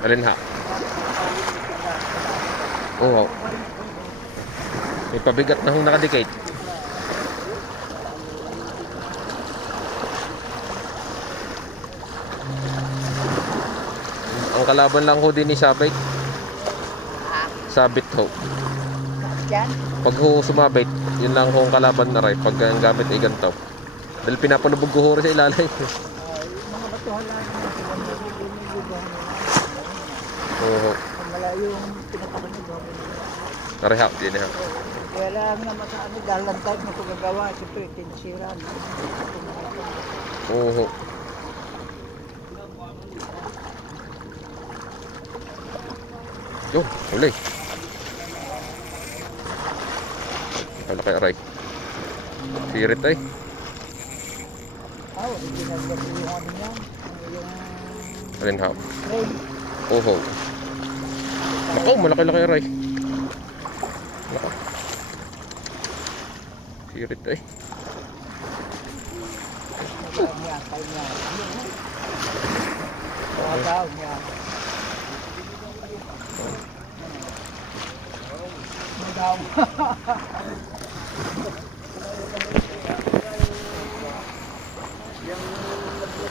Alin ha? Oo. May pabigat na hong nakadikit. Ang kalaban lang ho din ni Sabit. Sabit ho. Pag ho sumabit, yun lang ho ang kalaban na rin. Pag ang gamit ay ganito. Dahil pinapalubog ko ho rin sa ilalay. Mga batuhan lang. Oo. Malayo yung pinatakan nyo. Nareha, yun ha. Kaya lang naman sa ano, dahil lang tayo na pagagawa. Siyempre, tinisira. Oo. Yo, huli. Wala kay aray. Sirit ay. Hindi nagbago yung ano yan. Alin ha? Rain. Oho. Nako, malaki-laki aray. Nako. Sirit ay.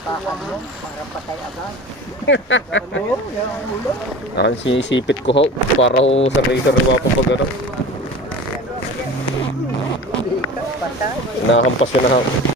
Para patay agad. Ang sinisipit ko ho para ho sa sariwa pa pag ano. Patay. Nakahampas ko na ho.